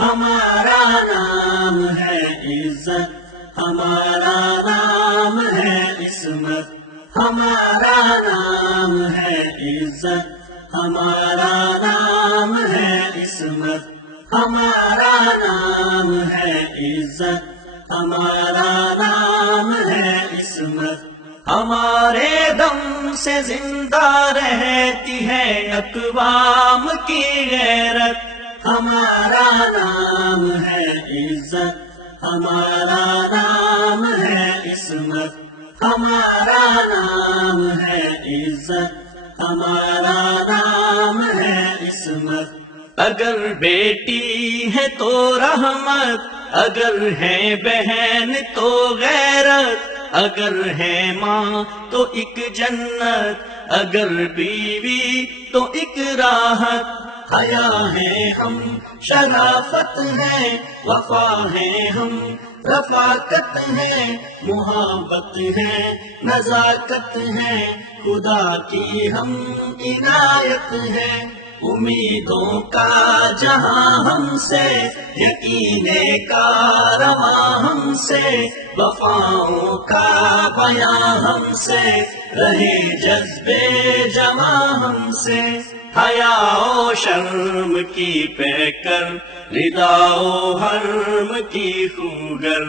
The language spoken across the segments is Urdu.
ہمارا نام ہے عزت، ہمارا نام ہے عصمت، ہمارا نام ہے عزت، ہمارا نام ہے عصمت، ہمارا نام ہے عزت، ہمارا نام ہے عصمت۔ ہمارے دم سے زندہ رہتی ہے اقوام کی غیرت، ہمارا نام ہے عزت، ہمارا نام ہے عصمت، ہمارا نام ہے عزت، ہمارا نام ہے عصمت۔ اگر بیٹی ہے تو رحمت، اگر ہے بہن تو غیرت، اگر ہے ماں تو ایک جنت، اگر بیوی تو ایک راحت۔ حیا ہے ہم شرافت ہے، وفا ہے ہم رفاقت ہے، محبت ہے نزاکت ہے، خدا کی ہم عنایت ہے۔ امیدوں کا جہاں ہم سے، یقین کا رواں ہم سے، وفاؤں کا بیاں ہم سے، رہے جذبے جماں ہم سے۔ حیا و شرم کی پیکر، ردا و حرم کی خوگر،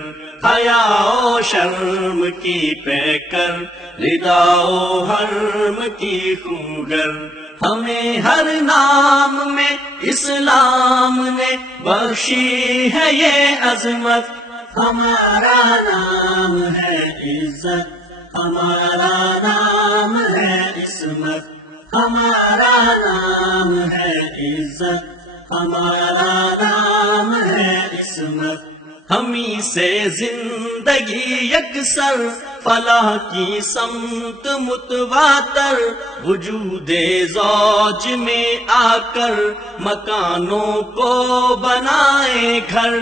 حیا و شرم کی پیکر، ردا و حرم کی خوگر۔ ہمیں ہر نام میں اسلام نے بخشی ہے یہ عظمت، ہمارا نام ہے عزت، ہمارا نام ہے عصمت، ہمارا نام ہے عزت، ہمارا نام ہے عصمت۔ ہمیں سے زندگی یکسر، فلاح کی سمت متواتر، وجود زوج میں آ کر مکانوں کو بنائے گھر۔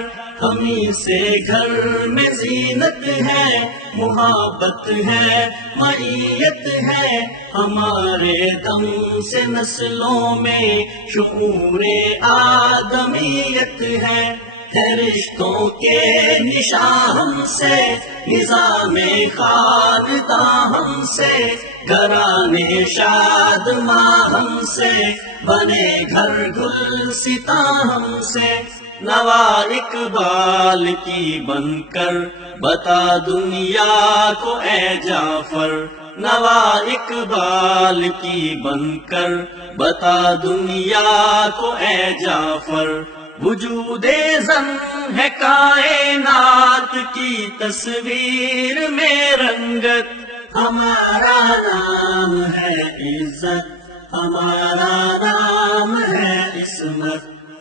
ہمیں سے گھر میں زینت ہے، محبت ہے معیت ہے، ہمارے دم سے نسلوں میں شعور آدمیت ہے۔ رشتوں کے نشاں ہم سے، نظام خانداں ہم سے، گھرانے شاد ماں ہم سے، بنے گھر گلستاں ہم سے۔ نوا اقبال کی بن کر بتا دنیا کو اے جعفر، نوا اقبال کی بن کر بتا دنیا کو اے جعفر۔ وجود زن ہے کائنات کی تصویر میں رنگت، ہمارا نام ہے عزت، ہمارا نام ہے عصمت،